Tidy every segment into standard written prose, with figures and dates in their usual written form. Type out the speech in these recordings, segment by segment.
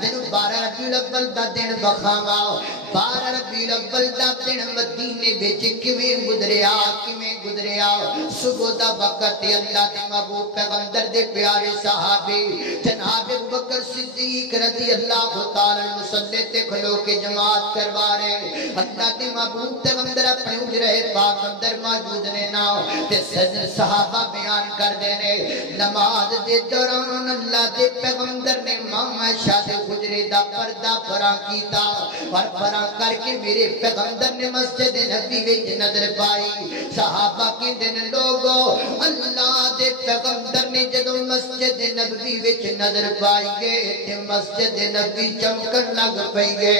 دن 12 ربیع الاول دا دن بخاوا 12 ربیع الاول دا دن مدینے وچ کیویں گزریا صبح دا وقت اللہ دے محبوب پیغمبر دے پیارے صحابی جناب ابوبکر صدیق رضی اللہ تعالی مصلی تے کھلو کے جماعت کروا رہے اللہ دے محبوب پیغمبر اپنے حجرے پاک اندر موجود نے نا تے صحابہ بیان کر دینے نماز دے دوران اللہ دے پیغمبر نے ماں عائشہ دے حجرے دا پردہ پرا کیتا اور پرا کر کے میرے پیغمبر نے مسجد نبی وچ نظر پائی صحابہ کے دن لوگو اللہ دے پیغمبر نے جدو مسجد نبوی وچ نظر پائی گے تے مسجد نبی چمکن لگ پئی گے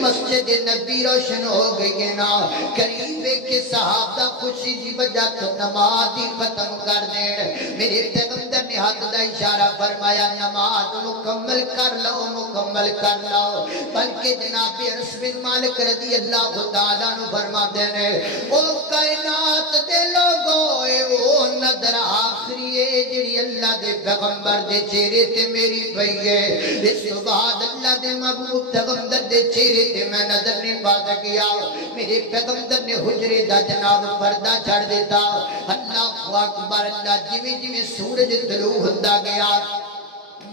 مسجد نبی روشن ہو گئی نا قریب کے صحابہ خوشی دی وجہ تو نماز ہی ختم کر دین میرے پیغمبر نے ہاتھ دا اشارہ فرمایا نماز مکمل کر لو بلکہ جناب انس بن مالک رضی اللہ تعالیٰ عنہ فرما دینے او کائنات دے لوگوں او نظر آخری ہے جڑی اللہ دے پیغمبر دے چہرے تے میری پئی ہے اس تو بعد اللہ دے محبوب پیغمبر دے چہرے تے میں نظر نہیں پا سکیا میرے پیغمبر نے حجرے دا جناب پردہ چھڑ دیتا اللہ اکبر اللہ جویں سورج طلوع ہوندا گیا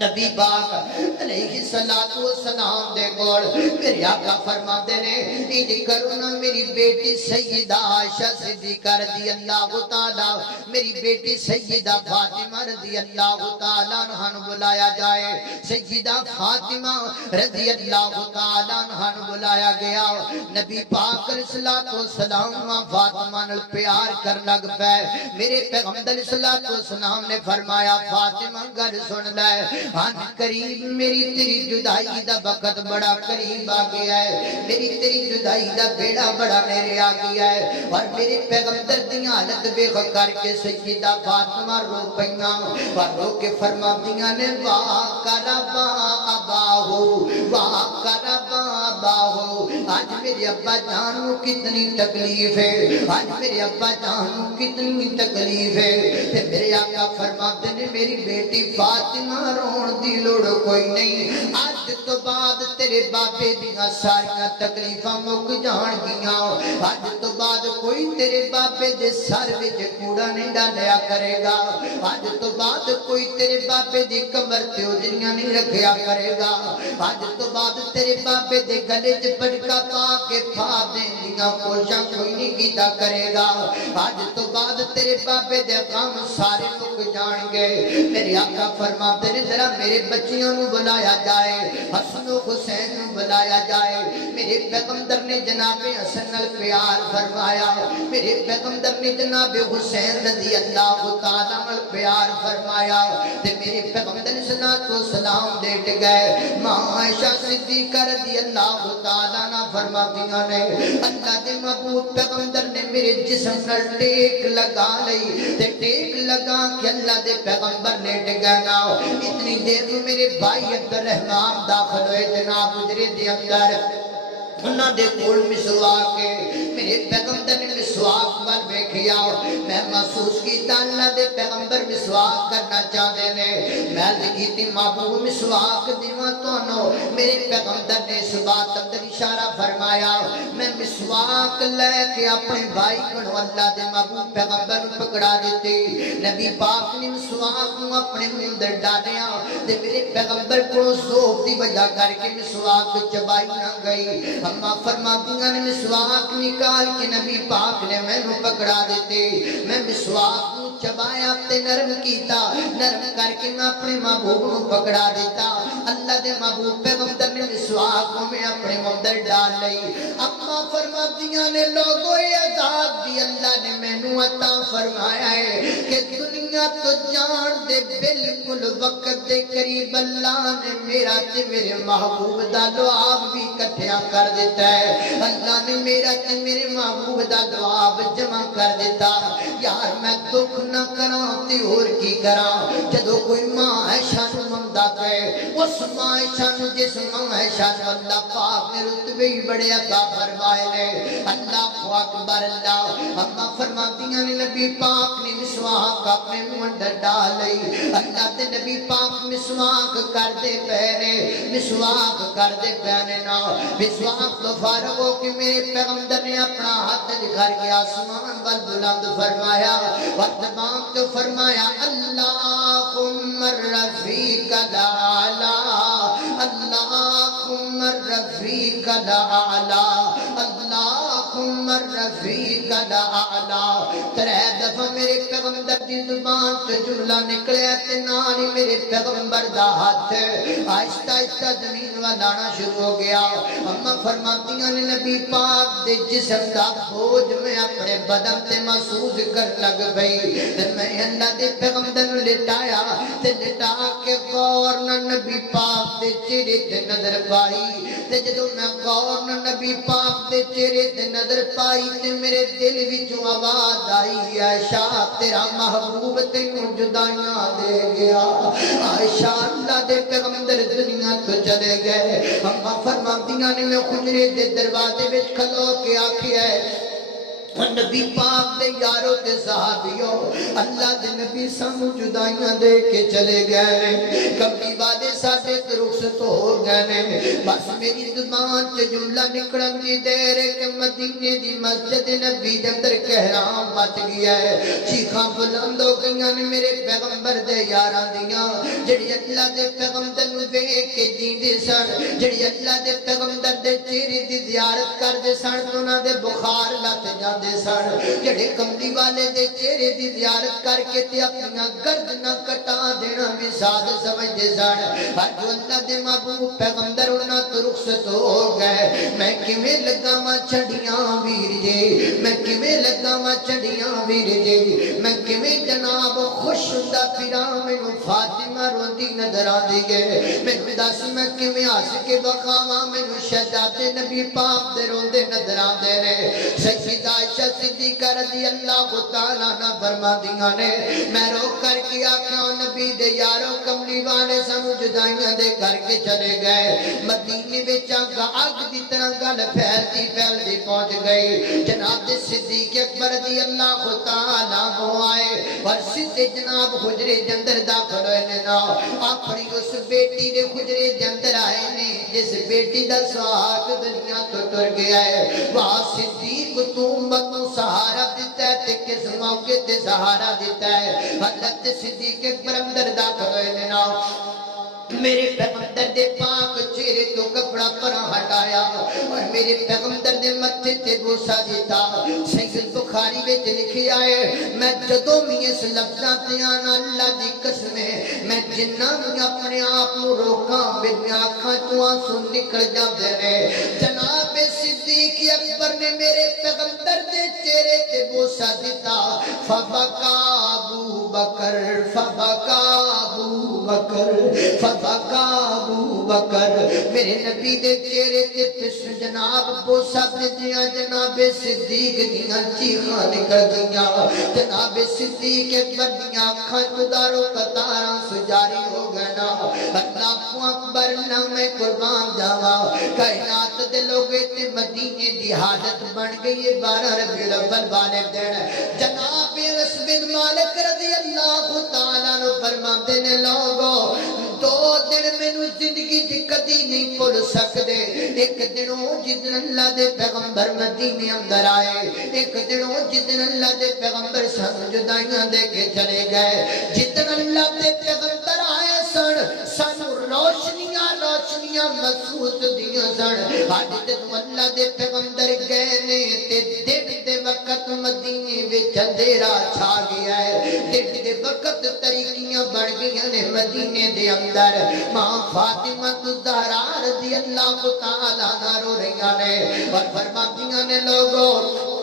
نبی پاک علیہ السلام دے گوڑ میرے آقا فرماتے نے انج کرو نا میری بیٹی سیدہ عائشہ صدیقہ رضی اللہ تعالیٰ میری بیٹی سیدہ فاطمہ رضی اللہ تعالیٰ عنہ بلایا جائے سیدہ فاطمہ رضی اللہ تعالیٰ عنہ بلایا گیا نبی پاک علیہ السلام فاطمہ نل پیار کر لگ پے میرے پیغمبر علیہ السلام نے فرمایا فاطمہ گل سن لے ہاں قریب میری تیری جدائی دا وقت بڑا قریب آ گیا ہے میری تیری جدائی دا بیڑا بڑا میرے آ گیا ہے اور میرے پیغمبر دی حالت بے کر کے سیدہ فاطمہ رو پئیاں اور رو کے فرماندیاں نے واہ کربا اباہو آج میرے ابا جان کو کتنی تکلیف ہے آج میرے ابا جان کو کتنی تکلیف ہے تے میرے آقا فرماتے نے میری بیٹی فاطمہ رو دی لوڑ کوئی نہیں آج تو بعد تیرے بابے دیاں ساریاں تکلیفاں مک جان گیاں آج تو بعد کوئی تیرے بابے دے سر وچ کوڑا نہیں ڈالیا کرے گا آج تو بعد کوئی تیرے بابے دی کمر تے اجڑیاں نہیں رکھیا کرے گا آج تو بعد تیرے بابے دے گلے چ پٹکا پا کے پھا دیندیاں کوشاں کوئی نہیں کیتا کرے گا آج تو بعد تیرے بابے دے غم سارے مک جان گے میرے آقا فرماتے نے ذرا میرے بچیوں کو بلایا جائے حسن و حسین کو بلایا جائے میرے پیغمبر نے جناب حسن نال پیار فرمایا میرے پیغمبر نے جناب حسین رضی اللہ تعالیٰ نال پیار فرمایا تے میرے پیغمبر صلی اللہ علیہ وسلم لیٹ گئے ماں عائشہ صدیقہ رضی اللہ تعالیٰ عنہ فرماتیاں نے اللہ دے محبوب پیغمبر نے میرے جسم نال ٹیک لگا لئی تے ٹیک لگا کہ اللہ دے پیغمبر لیٹ گئے نا اتنی دیر میں میرے بھائی عبد الرحمن داخل ہوئے جناب حجرے دے اندر انہاں دے کول مسواک کے میرے پیغمبر نے مسواک پر بیکھیا میں محسوس کیتا اللہ دے پیغمبر مسواک کرنا چاہتے نے میں عرض کیتی محبوب مسواک دیواں تانوں میرے پیغمبر نے اس بات اندر اشارہ فرمایا میں مسواک لے کے اپنے بھائی کو اللہ دے محبوب پیغمبر کو پکڑا دیتی نبی پاک نے مسواک کو اپنے منہ اندر ڈالیا تے میرے پیغمبر کو ذوق دی وجہ کر کے مسواک چبائی نہ گئی اما فرماتیاں نے مسواک نکال کے نبی پاک نے میں نو پکڑا دیتے میں مسواک نو چبایا تے نرم کیتا نرم کر کے میں اپنے محبوب نو پکڑا دیتا اللہ دے محبوب پیغمبر نے مسواک کو میں اپنے مندر ڈال لئی اما فرماتیاں نے لوگوں عذاب دی اللہ نے میں نو عطا فرمایا ہے کہ دنیا تو جان دے بالکل وقت دے قریب اللہ نے میرا تے میرے محبوب دا لعاب بھی کٹھیا کر دیتا ہے اللہ نے میرا تے میرے محبوب دا لعاب جمع کر دیتا یار میں دکھ نہ کراں تے اور کی کراں جدو کوئی ماں عائشہ نو ممدا کہے اس ماں عائشہ نو جس ماں عائشہ نے اللہ پاک نے رتبے ہی بڑے عطا فرمائے نے اللہ اکبر اللہ اما فرماتیاں نے نبی پاک نے مسواک اپنے منہ اندر ڈال لئی اللہ تے نبی پاک مسواک کردے پہنے مسواک کردے پہنے نا مسواک تو فارغ ہو کہ میرے پیغمبر نے اپنا ہاتھ کر کے آسمان وال بلند فرمایا اور تمام تو فرمایا اللہم الرفیق الاعلی اللہم الرفیق الاعلی اللہم الرفیق الاعلی ترہ دفعہ میرے پیغمبر دی زبان تو جملہ نکلے تے نال میرے پیغمبر دا ہاتھ آہستہ آہستہ زمین والانا شروع ہو گیا اما فرماتیاں نے نبی پاک دے جسم دا بوجھ میں اپنے بدن تے محسوس کر لگ پئی تے میں اللہ دے پیغمبر لٹایا تے لٹا کے غور نہ نبی پاک دے چہرے تے نظر پائی تے جدوں میں غور نہ نبی پاک دے چہرے تے نظر پائی تے میرے دل وچوں آواز آئی عائشہ تیرا محبوب تینوں جدائیاں دے گیا عائشہ اللہ دے پیغمبر دنیا تو چلے گئے اما فرماتیاں نے میں حجرے دے دروازے وچ کھلو کے آکھیا ہے نبی پاک دے یارو دے صحابیوں اللہ دے نبی سانو جدائیاں دے کے چلے گئے کبھی وعدے ساڈے تے رخصت ہو گئے بس میری زبان تے جملہ نکلن دی دیر کہ مدینے دی مسجد نبی دے اندر کہرام مچ گیا ہے چیخاں بلند ہو گئیاں نے میرے پیغمبر دے یاراں دیاں جڑی اللہ دے پیغمبر نو ویکھ کے جیندے سن جڑی اللہ دے پیغمبر دے چہرے دی زیارت کردے سن انہاں دے بخار لت جاندے سن جڑے کملی والے دے چہرے دی زیارت کر کے تے اپنی گردناں کٹا دینا بھی ساد سمجھدے سن پر جو اللہ دے محبوب پیغمبر انہاں تو رخصت ہو گئے میں کیویں لگاواں چھڑیاں ویر جی میں کیویں لگاواں چھڑیاں ویر جی میں کیویں جناب خوش ہوندا پھراں مینوں فاطمہ روندی نظر آندی ہے مینوں دس میں کیویں ہس کے بخاواں مینوں شہزادے نبی پاک دے روندے نظر آندے نے سیدہ عائشہ صدیقہ رضی اللہ تعالیٰ عنہ فرما دیاں نے میں رو کر کے آکھاں نبی دے یارو کملی والے سانو جدائیاں دے کر کے چلے گئے مدینے وچ آگ دی طرح گل پھیلتی پھیلتی پہنچ گئی جناب صدیق اکبر رضی اللہ تعالیٰ عنہ آئے اور سیدھے جناب حجرے دے اندر داخل ہوئے نے نا اپنی اس بیٹی دے حجرے دے اندر آئے نے جس بیٹی دا سہاگ دنیا تو ٹر گیا ہے وہاں صدیق تو امت کو سہارا دیتا ہے تے کس موقع تے سہارا دیتا ہے حضرت صدیق اکبر اندر داخل ہوئے نے نا میرے پیغمبر دے پاک چہرے تو کپڑا پرا ہٹایا اور میرے پیغمبر دے متھے تے بوسا دیتا صحیح بخاری وچ لکھیا ہے میں جدوں بھی اس لفظاں تے آنا اللہ دی قسم ہے میں جناں بھی اپنے آپ نو روکاں میری آنکھاں تو آنسو نکل جاندے نے جناب صدیق اکبر نے میرے پیغمبر دے چہرے تے بوسا دیتا فبکا ابو بکر فبکا ابو بکر فبکا ابو بکر میرے نبی دے چہرے تے پسر جناب بوسا دیاں جناب صدیق دیاں چیخاں نکل گئیاں جناب صدیق اکبر دیاں آنکھاں تو دارو قطاراں سجاری ہو گنا اللہ اکبر نام قربان جاوا کائنات دے لوگے تے مدینے دی حالت بن گئی ہے 12 ربیع الاول والے دن جناب انس بن مالک رضی اللہ تعالیٰ عنہ فرماتے نے لوگو دو دن مینوں زندگی دی کدی نہیں بھول سکدے ایک دنوں جدن اللہ دے پیغمبر مدینے اندر آئے ایک دنوں جدن اللہ دے پیغمبر سانو جدائیاں دے کے چلے گئے جدن اللہ دے پیغمبر آئے سانو روشنیاں روشنیاں محسوس دیاں سن آج جدوں اللہ دے پیغمبر گئے نے تے دن دے وقت مدینے وچ اندھیرا چھا گیا ہے دن دے وقت تاریکیاں بڑھ گئیاں نے مدینے دے اندر ماں فاطمہ الزہرا رضی اللہ تعالیٰ عنہا رو رہیاں نے اور فرماتیاں نے لوگوں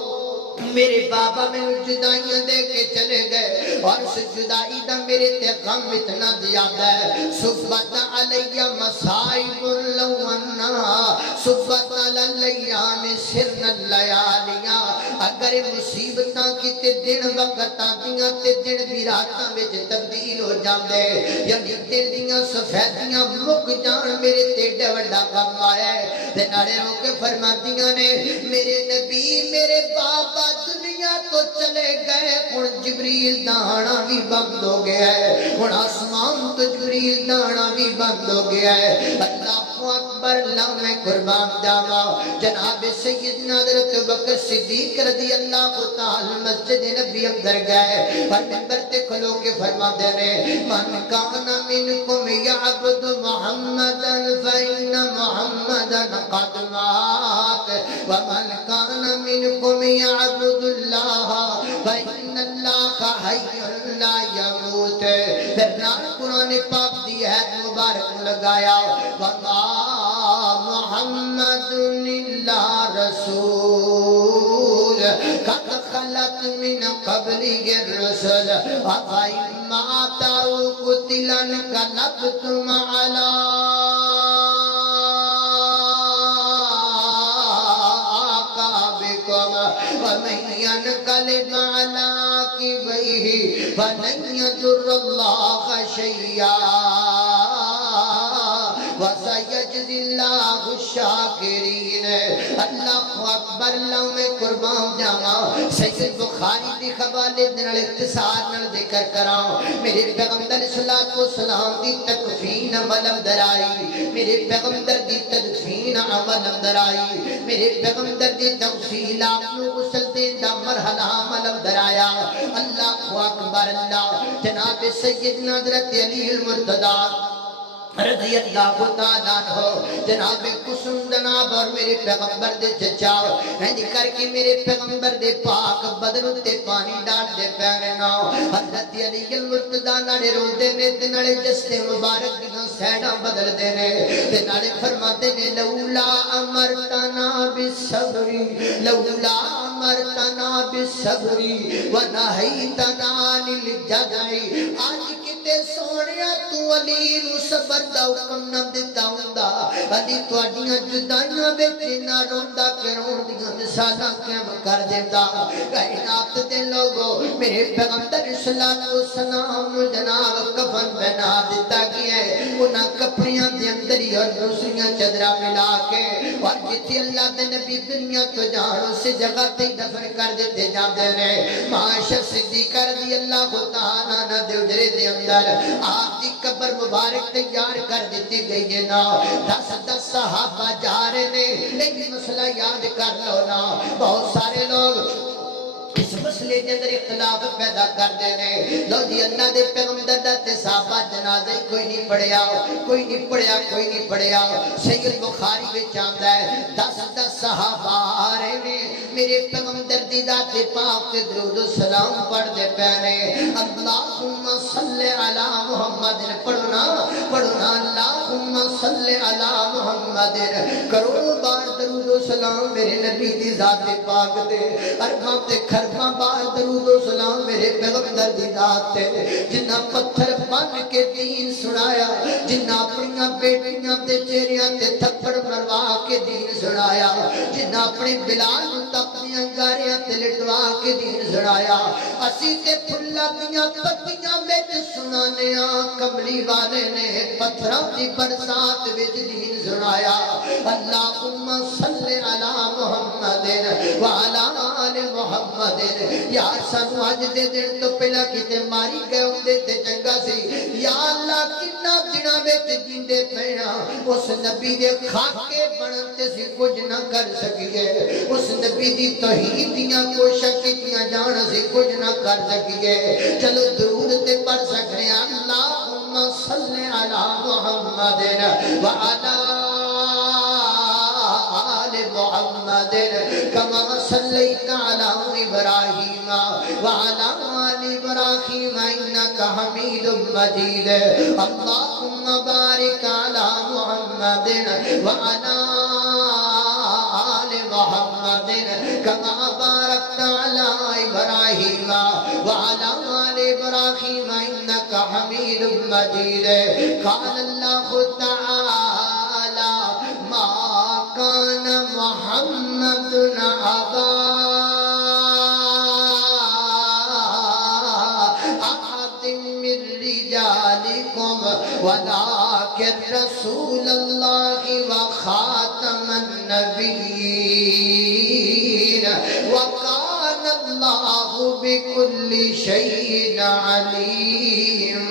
میرے بابا میں جدائیاں دے کے چلے گئے اور اس جدائی دا میرے تے غم اتنا زیادہ ہے صبت علیہ مصائب لونہا صبت علیہ سرن اللیالیاں اگر مصیبتاں کی تے دن وقت آدیاں تے دن بھی راتاں وچ تبدیل ہو جاندے یعنی دل دیاں سفیدیاں مک جان میرے تے ڈوڑ بڑا غم آیا ہے تے نالے رو کے فرماندیاں نے میرے نبی میرے بابا دنیا تو چلے گئے ہن جبریل دا آنا بھی بند ہو گیا ہے ہن آسمان تو جبریل دا آنا بھی بند ہو گیا ہے اللہ اکبر اللہ میں قربان جاوا جناب سیدنا حضرت بکر صدیق رضی اللہ تعالی مسجد نبی اندر گئے اور منبر تے کھلو کے فرماتے ہیں من کان منکم یعبد محمدا فإن محمدا قد مات ومن کان منکم یعبد اللہ فإن اللہ حی لا یموت پھر نال قرآن پاک دی عہد مبارک لگایا وما محمد الا رسول قد خلت من قبله الرسل افإن مات أو قتل انقلبتم على أعقابكم ومن ينقلب على عقبيه فلن يضر الله شيئا وَسَيَجْزِي اللَّهُ الشَّاكِرِينَ اللہ اکبر اللہ میں قربان جاواں سید بخاری دی حوالے نال اختصار نال ذکر کراں میرے پیغمبر صلی اللہ علیہ وسلم دی تکفین عمل اندر آئی میرے پیغمبر دی تدفین عمل اندر آئی میرے پیغمبر دی تغسیل آپ نو غسل دین دا مرحلہ عمل اندر آیا اللہ اکبر اللہ جناب سیدنا حضرت علی المرتضی رضی اللہ تعالیٰ عنہ جناب قسم جناب اور میرے پیغمبر دے چچاؤ ہنج کر کے میرے پیغمبر دے پاک بدن تے پانی ڈال دے پینے ناؤ حضرت علی المرتضی نالے رو دے نے تے نالے جستے مبارک دیاں سیڑاں بدل دے نے تے نالے فرما دے نے لولا امرتنا بالصبری لولا امرتنا بالصبری ونہیتنا للجزعی آج کتے سونیا تو علی نو صبر دا حکم نہ دیتا ہوندا علی تواڈیاں جدائیاں وچ نہ روندا کہ رون دیاں مثالاں قائم کر دیندا کائنات دے لوگو میرے پیغمبر صلی اللہ علیہ وسلم نو جناب کفن پہنا دیتا گیا ہے انہاں کپڑیاں دے اندر ہی اور دوسریاں چادراں ملا کے اور جتھے اللہ دے نبی دنیا تو جان اس جگہ تے دفن کر دیتے جاندے نے معاشر صدیقہ رضی اللہ تعالیٰ عنہ دے اجرے دے اندر آپ دی قبر مبارک تیار کر دیتی گئی ہے نا 10 صحابہ جا رہے نے ایک مسئلہ یاد کر لو نا بہت سارے لوگ اس مسئلے کے اندر اختلاف پیدا کر دینے لو جی اللہ دے پیغمبر دا تے صحابہ جنازہ کوئی نہیں پڑھیا کوئی نہیں پڑھیا کوئی نہیں پڑھیا صحیح بخاری وچ آندا ہے 10 صحابہ آ رہے نے میرے پیغمبر دی ذات پاک تے درود و سلام پڑھ دے پہنے اللہم صلی علی محمد پڑھنا اللہم صلی علی محمد کروڑ بار درود و سلام میرے نبی دی ذات پاک تے ارباں تے خرباں بار درود و سلام میرے پیغمبر دی ذات تے جنہ پتھر بن کے دین سنایا جنہ اپنیاں بیٹیاں تے چہریاں تے تھپڑ مروا کے دین سنایا جنہ اپنے بلال تپنیاں گاریاں تے لٹوا کے دین سنایا اسی تے پھلا دیاں پتیاں وچ سنانیاں کملی والے نے پتھراں دی برسات وچ دین سنایا اللہم صلی علی محمد وعلی آل محمد یار سانو اج دے دن تو پہلا کتے ماری گئے ہوندے تے چنگا سی یا اللہ کنا دناں وچ جیندے پینا اس نبی دے خاکے بنن تے سی کچھ نہ کر سکیے اس نبی دی توحید دیاں کوشش کیتیاں جان سی کچھ نہ کر سکیے چلو درود تے پڑھ سکنے اللہم صلی علی محمد وعلی محمد کما صلیت علی ابراہیم وعلی آل ابراہیم انکا حمید مجید اللہم بارک علی محمد وعلی آل محمد کما بارکت علی ابراہیم وعلی آل ابراہیم انکا حمید مجید قال اللہ تعالی ما کان محمد ابا احد من رجالکم ولکن رسول اللہ بكل شيء عليم